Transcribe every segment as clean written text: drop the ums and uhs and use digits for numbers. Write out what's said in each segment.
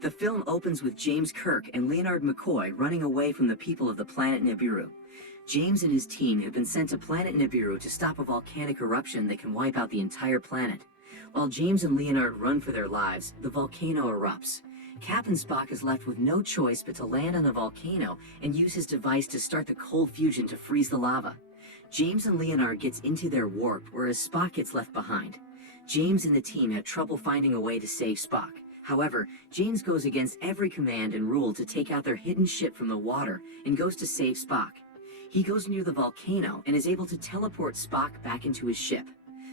The film opens with James Kirk and Leonard McCoy running away from the people of the planet Nibiru. James and his team have been sent to planet Nibiru to stop a volcanic eruption that can wipe out the entire planet. While James and Leonard run for their lives, the volcano erupts. Captain Spock is left with no choice but to land on the volcano and use his device to start the cold fusion to freeze the lava. James and Leonard gets into their warp, whereas Spock gets left behind. James and the team have trouble finding a way to save Spock. However, James goes against every command and rule to take out their hidden ship from the water and goes to save Spock. He goes near the volcano and is able to teleport Spock back into his ship.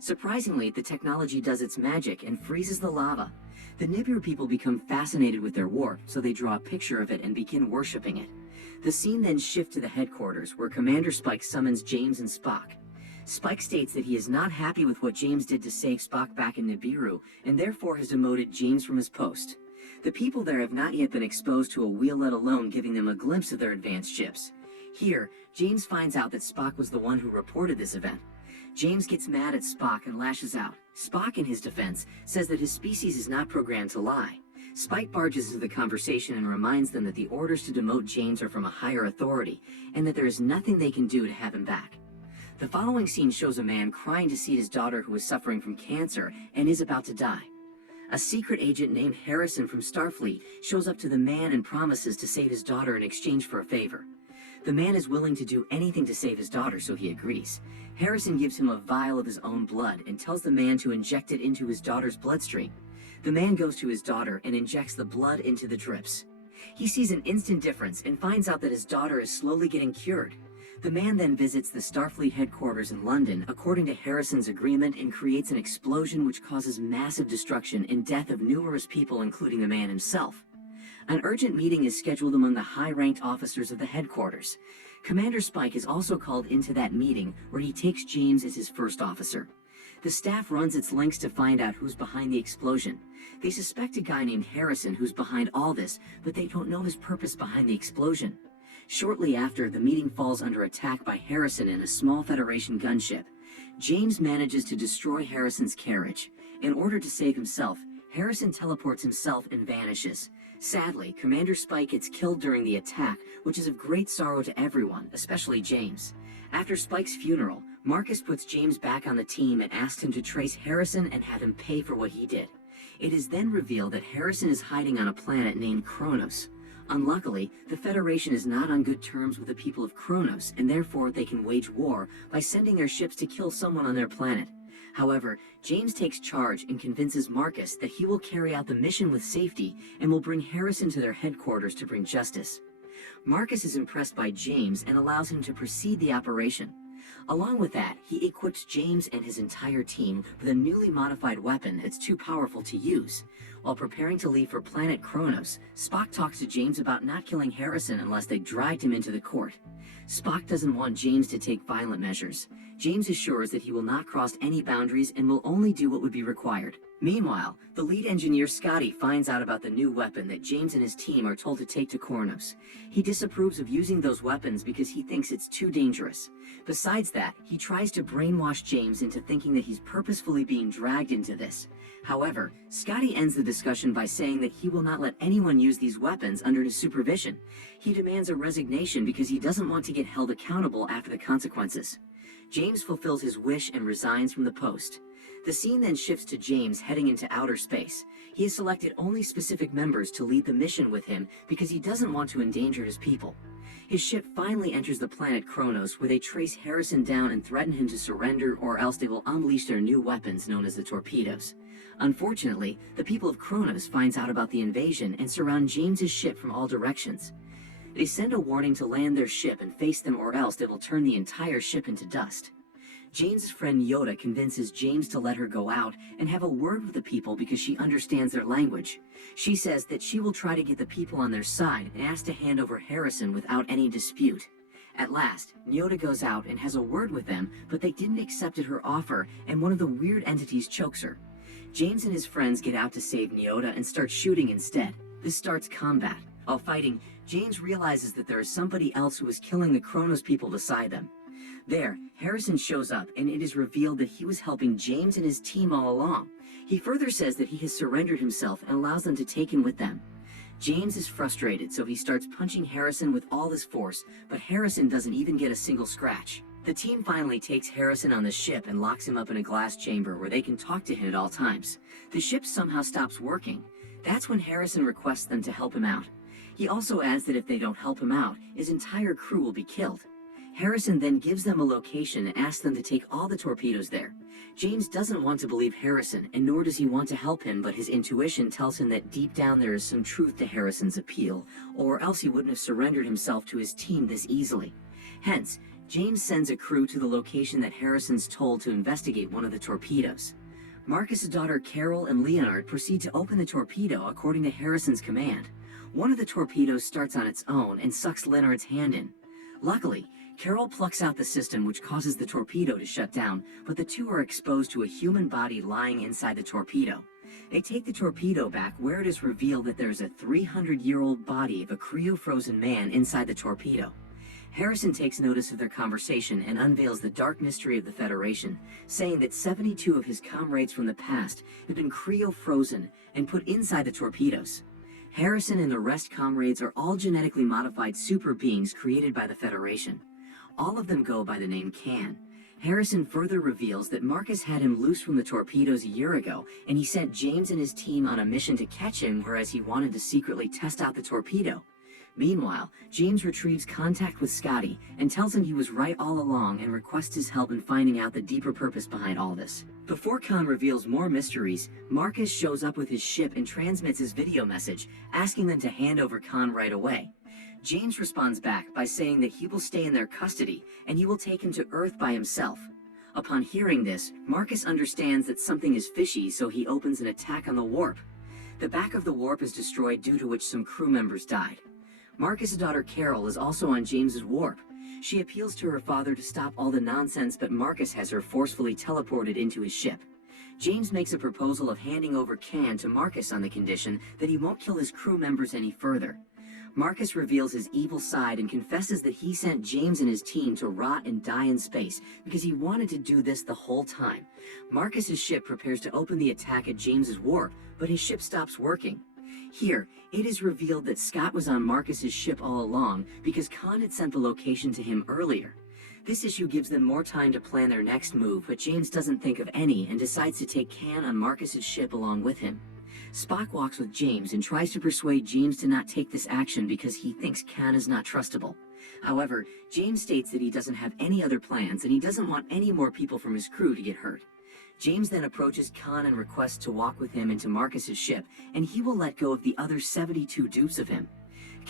Surprisingly, the technology does its magic and freezes the lava. The Nibiru people become fascinated with their warp, so they draw a picture of it and begin worshipping it. The scene then shifts to the headquarters, where Commander Spike summons James and Spock. Spike states that he is not happy with what James did to save Spock back in Nibiru, and therefore has demoted James from his post. The people there have not yet been exposed to a wheel, let alone giving them a glimpse of their advanced ships. Here, James finds out that Spock was the one who reported this event. James gets mad at Spock and lashes out. Spock, in his defense, says that his species is not programmed to lie. Spike barges into the conversation and reminds them that the orders to demote James are from a higher authority, and that there is nothing they can do to have him back. The following scene shows a man crying to see his daughter, who is suffering from cancer and is about to die. A secret agent named Harrison from Starfleet shows up to the man and promises to save his daughter in exchange for a favor. The man is willing to do anything to save his daughter, so he agrees. Harrison gives him a vial of his own blood and tells the man to inject it into his daughter's bloodstream. The man goes to his daughter and injects the blood into the drips. He sees an instant difference and finds out that his daughter is slowly getting cured. The man then visits the Starfleet headquarters in London according to Harrison's agreement and creates an explosion which causes massive destruction and death of numerous people, including the man himself. An urgent meeting is scheduled among the high-ranked officers of the headquarters. Commander Spike is also called into that meeting, where he takes James as his first officer. The staff runs its lengths to find out who's behind the explosion. They suspect a guy named Harrison who's behind all this, but they don't know his purpose behind the explosion. Shortly after, the meeting falls under attack by Harrison in a small Federation gunship. James manages to destroy Harrison's carriage. In order to save himself, Harrison teleports himself and vanishes. Sadly, Commander Spike gets killed during the attack, which is of great sorrow to everyone, especially James. After Spike's funeral, Marcus puts James back on the team and asks him to trace Harrison and have him pay for what he did. It is then revealed that Harrison is hiding on a planet named Kronos. Unluckily, the Federation is not on good terms with the people of Kronos, and therefore they can wage war by sending their ships to kill someone on their planet. However, James takes charge and convinces Marcus that he will carry out the mission with safety and will bring Harrison to their headquarters to bring justice. Marcus is impressed by James and allows him to proceed the operation. Along with that, he equips James and his entire team with a newly modified weapon that's too powerful to use. While preparing to leave for planet Kronos, Spock talks to James about not killing Harrison unless they dragged him into the court. Spock doesn't want James to take violent measures. James assures that he will not cross any boundaries and will only do what would be required. Meanwhile, the lead engineer Scotty finds out about the new weapon that James and his team are told to take to Kronos. He disapproves of using those weapons because he thinks it's too dangerous. Besides that, he tries to brainwash James into thinking that he's purposefully being dragged into this. However, Scotty ends the discussion by saying that he will not let anyone use these weapons under his supervision. He demands a resignation because he doesn't want to get held accountable after the consequences. James fulfills his wish and resigns from the post. The scene then shifts to James heading into outer space. He has selected only specific members to lead the mission with him because he doesn't want to endanger his people. His ship finally enters the planet Kronos, where they trace Harrison down and threaten him to surrender, or else they will unleash their new weapons known as the torpedoes. Unfortunately, the people of Kronos finds out about the invasion and surround James's ship from all directions. They send a warning to land their ship and face them, or else they will turn the entire ship into dust. James's friend Yoda convinces James to let her go out and have a word with the people because she understands their language. She says that she will try to get the people on their side and asks to hand over Harrison without any dispute. At last, Yoda goes out and has a word with them, but they didn't accept her offer, and one of the weird entities chokes her. James and his friends get out to save Yoda and start shooting instead. This starts combat. While fighting, James realizes that there is somebody else who is killing the Kronos people beside them. There, Harrison shows up, and it is revealed that he was helping James and his team all along. He further says that he has surrendered himself and allows them to take him with them. James is frustrated, so he starts punching Harrison with all his force, but Harrison doesn't even get a single scratch. The team finally takes Harrison on the ship and locks him up in a glass chamber where they can talk to him at all times. The ship somehow stops working. That's when Harrison requests them to help him out. He also adds that if they don't help him out, his entire crew will be killed. Harrison then gives them a location and asks them to take all the torpedoes there. James doesn't want to believe Harrison, and nor does he want to help him, but his intuition tells him that deep down there is some truth to Harrison's appeal, or else he wouldn't have surrendered himself to his team this easily. Hence, James sends a crew to the location that Harrison's told to investigate one of the torpedoes. Marcus' daughter Carol and Leonard proceed to open the torpedo according to Harrison's command. One of the torpedoes starts on its own and sucks Leonard's hand in. Luckily, Carol plucks out the system, which causes the torpedo to shut down, but the two are exposed to a human body lying inside the torpedo. They take the torpedo back, where it is revealed that there's a 300-year-old body of a cryo-frozen man inside the torpedo. Harrison takes notice of their conversation and unveils the dark mystery of the Federation, saying that 72 of his comrades from the past have been cryo-frozen and put inside the torpedoes. Harrison and the rest comrades are all genetically modified super beings created by the Federation. All of them go by the name Khan. Harrison further reveals that Marcus had him loose from the torpedoes a year ago, and he sent James and his team on a mission to catch him, whereas he wanted to secretly test out the torpedo. Meanwhile, James retrieves contact with Scotty and tells him he was right all along and requests his help in finding out the deeper purpose behind all this. Before Khan reveals more mysteries, Marcus shows up with his ship and transmits his video message, asking them to hand over Khan right away. James responds back by saying that he will stay in their custody and he will take him to Earth by himself. Upon hearing this, Marcus understands that something is fishy, so he opens an attack on the warp. The back of the warp is destroyed, due to which some crew members died. Marcus' daughter Carol is also on James's warp. She appeals to her father to stop all the nonsense, but Marcus has her forcefully teleported into his ship. James makes a proposal of handing over Khan to Marcus on the condition that he won't kill his crew members any further. Marcus reveals his evil side and confesses that he sent James and his team to rot and die in space because he wanted to do this the whole time. Marcus's ship prepares to open the attack at James's warp, but his ship stops working. Here, it is revealed that Scott was on Marcus's ship all along because Khan had sent the location to him earlier. This issue gives them more time to plan their next move, but James doesn't think of any and decides to take Khan on Marcus's ship along with him. Spock walks with James and tries to persuade James to not take this action because he thinks Khan is not trustable. However, James states that he doesn't have any other plans and he doesn't want any more people from his crew to get hurt. James then approaches Khan and requests to walk with him into Marcus's ship, and he will let go of the other 72 dupes of him.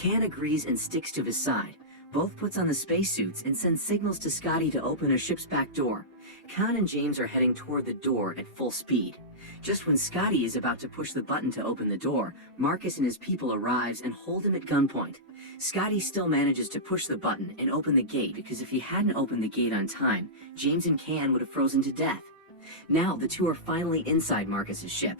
Khan agrees and sticks to his side. Both puts on the spacesuits and sends signals to Scotty to open a ship's back door. Khan and James are heading toward the door at full speed. Just when Scotty is about to push the button to open the door, Marcus and his people arrives and hold him at gunpoint. Scotty still manages to push the button and open the gate because if he hadn't opened the gate on time, James and Khan would have frozen to death. Now the two are finally inside Marcus's ship.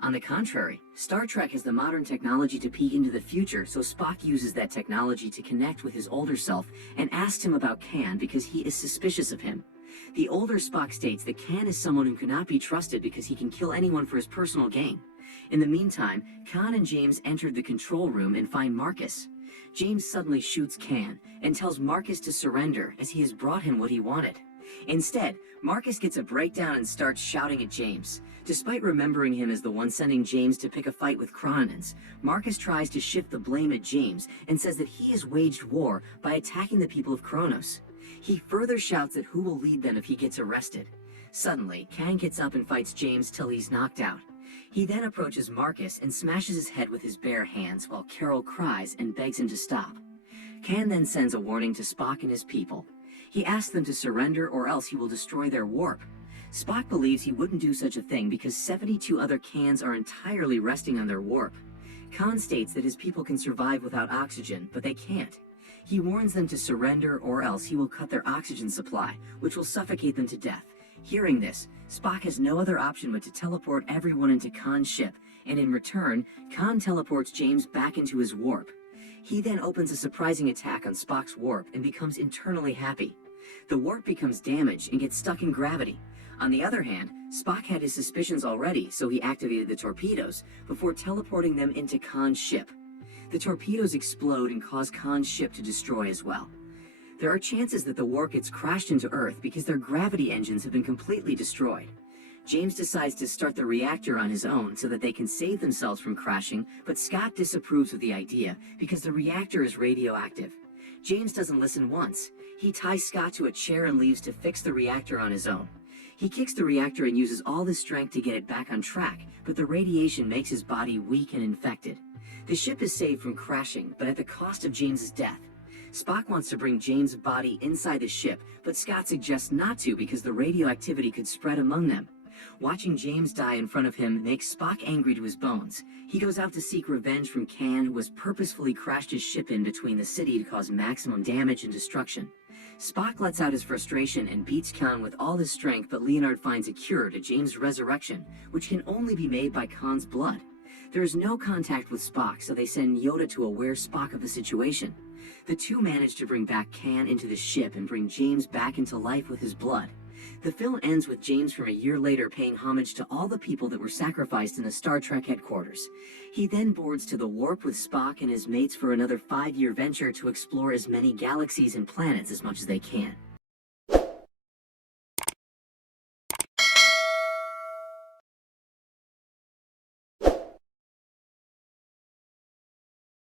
On the contrary, Star Trek has the modern technology to peek into the future, so Spock uses that technology to connect with his older self and asks him about Khan because he is suspicious of him. The older Spock states that Khan is someone who cannot be trusted because he can kill anyone for his personal gain. In the meantime, Khan and James entered the control room and find Marcus. James suddenly shoots Khan and tells Marcus to surrender as he has brought him what he wanted. Instead, Marcus gets a breakdown and starts shouting at James. Despite remembering him as the one sending James to pick a fight with Crononans, Marcus tries to shift the blame at James and says that he has waged war by attacking the people of Kronos. He further shouts at who will lead them if he gets arrested. Suddenly, Khan gets up and fights James till he's knocked out. He then approaches Marcus and smashes his head with his bare hands while Carol cries and begs him to stop. Khan then sends a warning to Spock and his people. He asks them to surrender or else he will destroy their warp. Spock believes he wouldn't do such a thing because 72 other Khans are entirely resting on their warp. Khan states that his people can survive without oxygen, but they can't. He warns them to surrender or else he will cut their oxygen supply, which will suffocate them to death. Hearing this, Spock has no other option but to teleport everyone into Khan's ship, and in return, Khan teleports James back into his warp. He then opens a surprising attack on Spock's warp and becomes internally happy. The warp becomes damaged and gets stuck in gravity. On the other hand, Spock had his suspicions already, so he activated the torpedoes before teleporting them into Khan's ship. The torpedoes explode and cause Khan's ship to destroy as well. There are chances that the warp gets crashed into Earth because their gravity engines have been completely destroyed. James decides to start the reactor on his own so that they can save themselves from crashing, but Scott disapproves of the idea because the reactor is radioactive. James doesn't listen once. He ties Scott to a chair and leaves to fix the reactor on his own. He kicks the reactor and uses all his strength to get it back on track, but the radiation makes his body weak and infected. The ship is saved from crashing, but at the cost of James's death. Spock wants to bring James' body inside the ship, but Scott suggests not to because the radioactivity could spread among them. Watching James die in front of him makes Spock angry to his bones. He goes out to seek revenge from Khan, who has purposefully crashed his ship in between the city to cause maximum damage and destruction. Spock lets out his frustration and beats Khan with all his strength, but Leonard finds a cure to James' resurrection, which can only be made by Khan's blood. There is no contact with Spock, so they send Yoda to aware Spock of the situation. The two manage to bring back Khan into the ship and bring James back into life with his blood. The film ends with James from a year later paying homage to all the people that were sacrificed in the Star Trek headquarters. He then boards to the warp with Spock and his mates for another 5-year venture to explore as many galaxies and planets as much as they can.